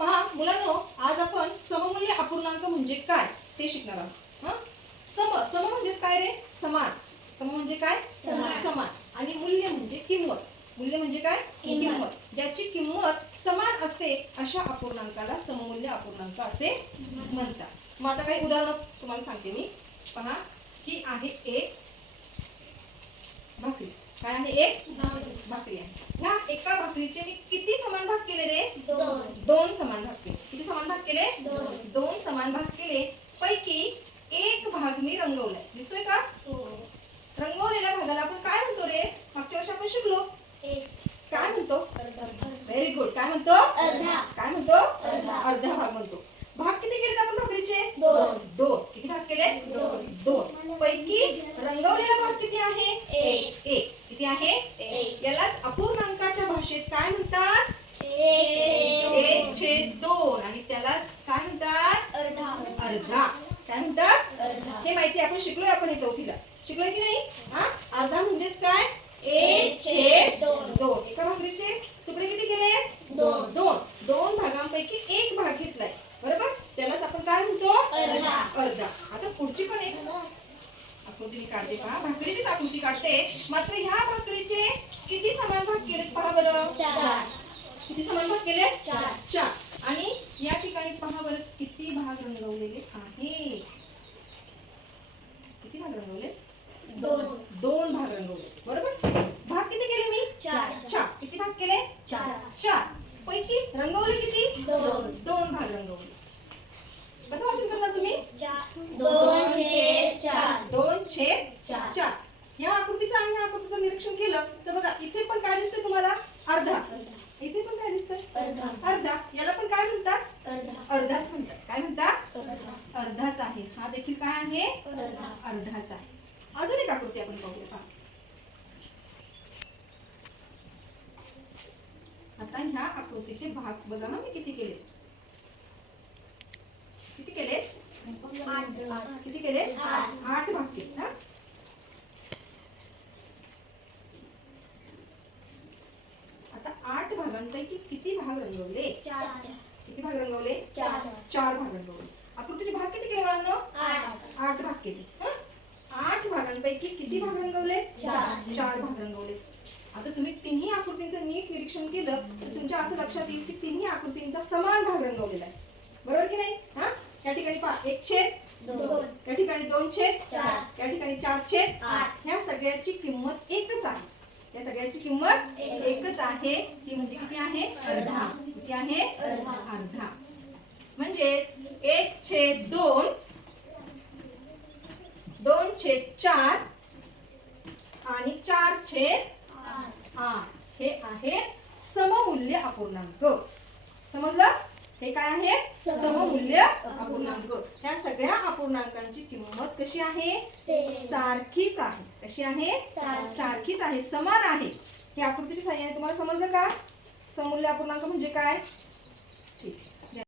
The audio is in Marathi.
पहा मुलांनो आज आपण सममूल्य अपूर्णांक म्हणजे काय ते शिकणार आहोत. हं? सम सम म्हणजेच काय रे? समान. सम म्हणजे काय? समान. समान. आणि मूल्य म्हणजे किंमत. मूल्य म्हणजे काय? किंमत. ज्याची किंमत समान असते अशा अपूर्णांकाला सममूल्य अपूर्णांक असे म्हणतात. मग आता काही उदाहरण तुम्हाला सांगते मी. पहा ही आहे एक भाकरी. काय आहे एक? भाकरी आहे. ह्या एका भाकरीचे मी किती समान भाग केले रे? दोन. समान भाग केले. किती समान भाग केले? दोन. समान भाग केले. पैकी एक भाग मी रंगवलाय. दिसतोय का? रंगवलेल्या भागाला आपण काय म्हणतो रे? मागच्या वर्षी आपण शिकलो. काय म्हणतो? व्हेरी गुड काय म्हणतो. काय म्हणतो. अर्धा भाग म्हणतो भाग किती केले आपण भाकरीचे दोन. दोन किती भाग केले दोन. दोन पैकी रंगवलेला भाग किती आहे? एक. एक. किती आहे. यालाच अपूर्णांकाच्या भाषेत काय म्हणतात? एक छेद दोन. आणि त्यालाच काय म्हणतात? अर्धा. अर्धा. काय म्हणतात. हे माहिती आपण शिकलोय आपण चौथीला. शिकलोय की नाही? हा? अर्धा म्हणजेच काय? एक छेद दोन. एका भाकरीचे तुकडे किती केले? दोन. दोन. दोन भागांपैकी एक भाग घेतलाय. बरोबर? त्यालाच आपण काय म्हणतो? अर्धा. अर्धा. आता पुढची पण एक. आकृती मी काढते पहा भाकरीचीच आकृती काढते. मात्र ह्या भाकरीचे किती समान भाग केले पहा बरं. चार. किती समान भाग केले चार. चार. आणि या ठिकाणी पहा बरं किती भाग रंगवलेले आहे किती भाग रंगवले? दोन. दोन भाग रंगवले. बरोबर? भाग किती केले मी? चार. चार. किती भाग केले? चार. चार. पैकी रंगवले किती? दोन. दोन भाग रंगवले. कसं वाचन करणार तुम्ही? दोन छेद चार दोन छेद चार. चार या आकृतीचं आणि या आकृतीचं निरीक्षण केलं तर बघा इथे पण काय दिसतंय तुम्हाला अर्धा इथे पण काय दिसतंय अर्धा. अर्धा याला पण काय म्हणतात अर्धा. अर्धाच म्हणतात काय म्हणतात अर्धा. अर्धाच आहे हा देखील काय आहे अर्धा. अर्धाच आहे अजून एक आकृती आपण पाहूया पहा. आता ह्या आकृतीचे भाग बघा ना मी किती केले किती केले आठ. किती केले आठ. आठ भाग केले हा आता आठ भागांपैकी किती भाग रंगवले चार. किती भाग रंगवले चार. चार भाग रंगवले आकृतीचे भाग किती केले मुलांनो आठ. भाग केले हं? आठ भागांपैकी किती भाग रंगवले चार. भाग रंगवले आता तुम्ही तिन्ही आकृतींचं नीट निरीक्षण केलं तर तुमच्या असं लक्षात येईल की तिन्ही आकृतींचा समान भाग रंगवलेला आहे बरोबर की नाही हा या ठिकाणी एक छेद. या ठिकाणी दोन छेद. या ठिकाणी चार छेद. ह्या सगळ्याची किंमत एकच आहे या सगळ्याची किंमत एक. एकच आहे. ती म्हणजे किती आहे? अर्धा. किती आहे? अर्धा. म्हणजेच एक छेद दोन. दोन छेद चार आणि चार छेद आठ. हे आहे सममूल्य अपूर्णांक. समजलं? हे काय आहे? सम- सममूल्य अपूर्णांक. ह्या सगळ्या अपूर्णांकांची किंमत कशी आहे. सारखीच आहे. कशी आहे? सारखीच आहे समान आहे. हे आकृतीची साह्याने तुम्हाला समजलं का? समूल्य अपूर्णांक म्हणजे काय? ठीक.